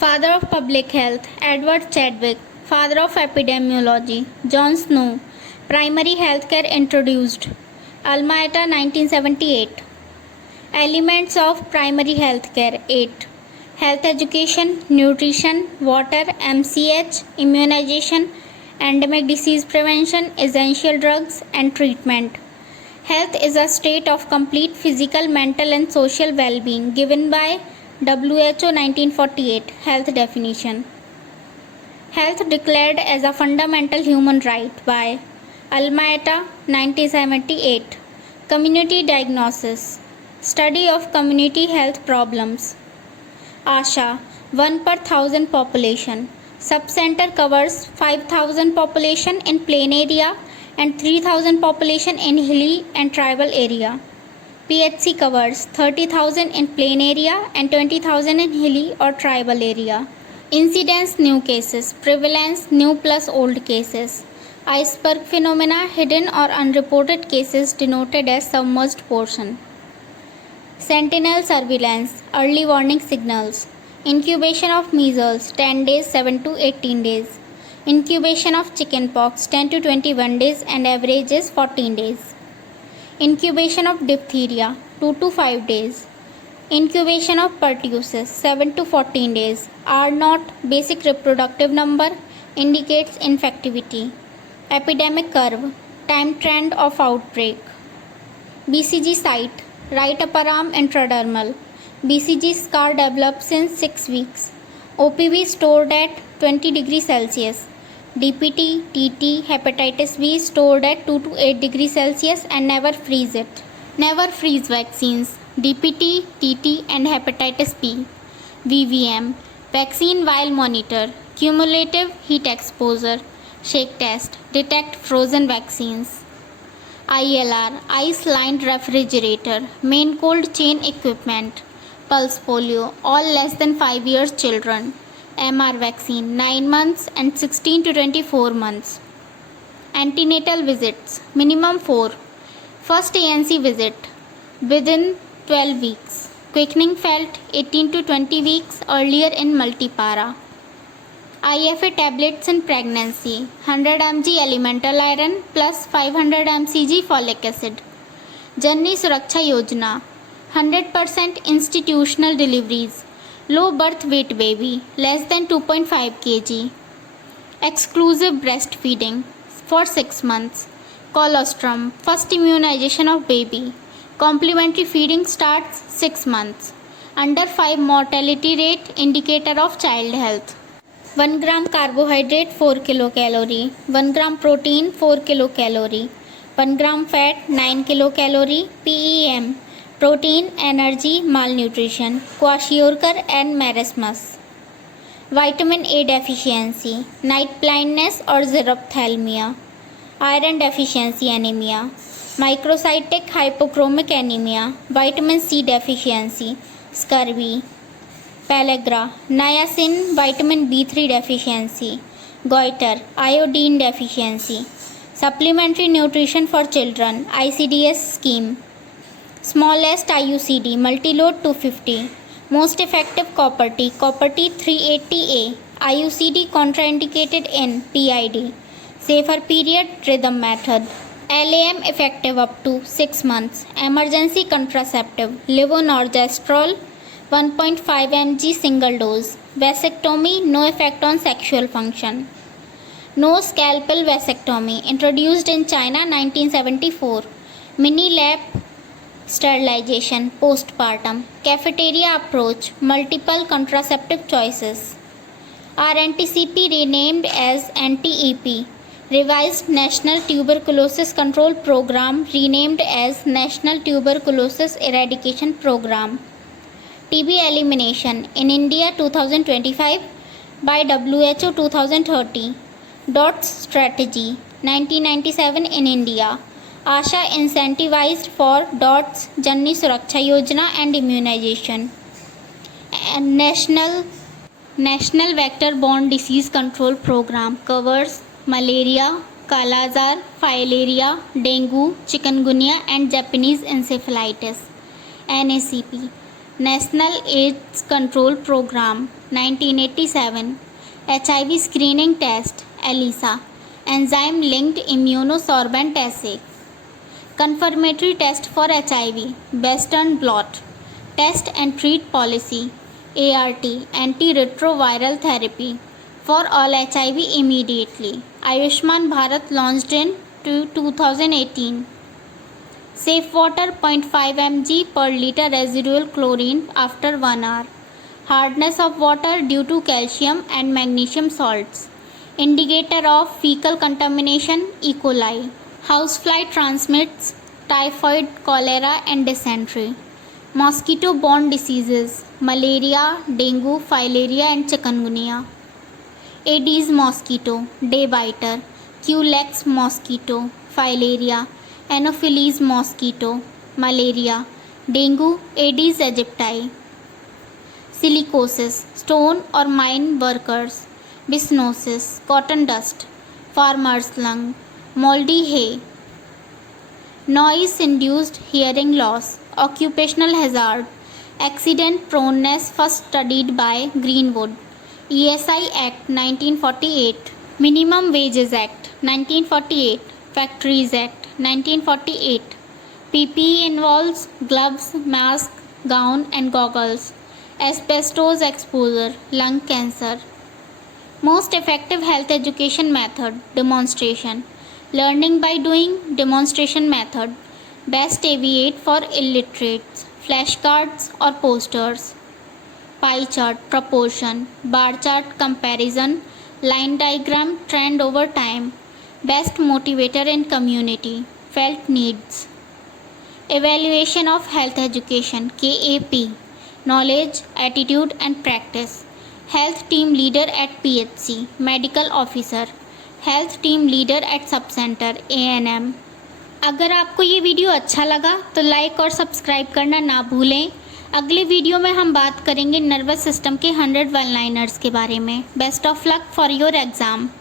Father of Public Health, Edward Chadwick. Father of Epidemiology, John Snow. Primary Healthcare introduced, Alma-Ata 1978. Elements of primary healthcare 8. Health education, nutrition, water, MCH, immunization, endemic disease prevention, essential drugs, and treatment. Health is a state of complete physical, mental, and social well being, given by WHO 1948. Health definition. Health declared as a fundamental human right by Alma-Ata 1978. Community diagnosis. Study of community health problems. ASHA 1 per 1000 population. Subcenter covers 5000 population in plain area and 3000 population in hilly and tribal area. PHC covers 30,000 in plain area and 20,000 in hilly or tribal area. Incidence new cases, prevalence new plus old cases. Iceberg phenomena, hidden or unreported cases denoted as submerged portion. Sentinel surveillance, early warning signals. Incubation of measles 10 days 7 to 18 days. Incubation of chickenpox 10 to 21 days and average is 14 days. Incubation of diphtheria 2 to 5 days. Incubation of pertussis 7 to 14 days. R0 basic reproductive number indicates infectivity. Epidemic curve, time trend of outbreak. BCG site, right upper arm intradermal. BCG scar develops in 6 weeks. OPV stored at 20 degrees Celsius. DPT, TT, hepatitis B stored at 2 to 8 degrees Celsius and never freeze it. Never freeze vaccines. DPT, TT and hepatitis B. VVM, vaccine while monitor. Cumulative heat exposure. Shake test, detect frozen vaccines. ILR, ice-lined refrigerator, main cold chain equipment. Pulse polio, all less than 5 years children. MR vaccine, 9 months and 16 to 24 months. Antenatal visits, minimum 4. First ANC visit, within 12 weeks. Quickening felt 18 to 20 weeks earlier in multipara. IFA tablets in pregnancy, 100 mg elemental iron plus 500 mcg folic acid. Janni Suraksha Yojana, 100% institutional deliveries. Low birth weight baby, less than 2.5 kg. Exclusive breastfeeding for 6 months. Colostrum, first immunization of baby. Complementary feeding starts 6 months. Under 5 mortality rate, indicator of child health. 1 gram carbohydrate 4 kilocalorie. 1 gram protein 4 kilocalorie. 1 gram fat 9 kilocalorie. PEM, protein, energy, malnutrition. Kwashiorkor and marasmus. Vitamin A deficiency, night blindness or xerophthalmia. Iron deficiency anemia. Microcytic hypochromic anemia. Vitamin C deficiency, scurvy. Pellagra, niacin, vitamin B3 deficiency. Goiter, iodine deficiency. Supplementary nutrition for children, ICDS scheme. Smallest IUCD, multiload 250. Most effective copper T, copper T 380A. IUCD contraindicated in PID. Safer period, rhythm method. LAM effective up to 6 months. Emergency contraceptive, levonorgestrel 1.5 mg single dose. Vasectomy, no effect on sexual function. No scalpel vasectomy, introduced in China 1974. Mini lap sterilization, postpartum. Cafeteria approach, multiple contraceptive choices. RNTCP renamed as NTEP. Revised National Tuberculosis Control Program renamed as National Tuberculosis Eradication Program. TB elimination in India 2025 by WHO 2030. DOTS strategy 1997 in India. ASHA incentivized for DOTS, Janni Suraksha Yojana and immunization. And National Vector-Borne Disease Control Program covers malaria, Kala-Azar, filaria, dengue, chikungunya and Japanese encephalitis. NACP, National AIDS Control Program, 1987. HIV screening test, ELISA, enzyme linked immunosorbent assay. Confirmatory test for HIV, Western blot. Test and treat policy, ART, antiretroviral therapy for all HIV immediately. Ayushman Bharat launched in 2018. Safe water 0.5 mg per liter residual chlorine after 1 hour. Hardness of water due to calcium and magnesium salts. Indicator of fecal contamination, E. coli. Housefly transmits typhoid, cholera and dysentery. Mosquito-borne diseases, malaria, dengue, filaria and chikungunya. Aedes mosquito, day biter. Culex mosquito, filaria. Anopheles mosquito, malaria. Dengue, Aedes aegypti. Silicosis, stone or mine workers. Bisonosis, cotton dust. Farmer's lung, moldy hay. Noise-induced hearing loss, occupational hazard. Accident proneness first studied by Greenwood. ESI Act 1948. Minimum Wages Act 1948. Factories Act 1948. PPE involves gloves, mask, gown and goggles. Asbestos exposure, lung cancer. Most effective health education method, demonstration. Learning by doing, demonstration method. Best aviate for illiterates, flashcards or posters. Pie chart, proportion. Bar chart, comparison. Line diagram, trend over time. Best motivator in community, felt needs. Evaluation of health education, KAP. Knowledge, attitude and practice. Health team leader at PHC, medical officer. Health team leader at sub centre ANM। अगर आपको ये video अच्छा लगा तो like और subscribe करना ना भूलें। अगले वीडियो में हम बात करेंगे नर्वस सिस्टम के 100 वन लाइनर्स के बारे में। Best of luck for your exam.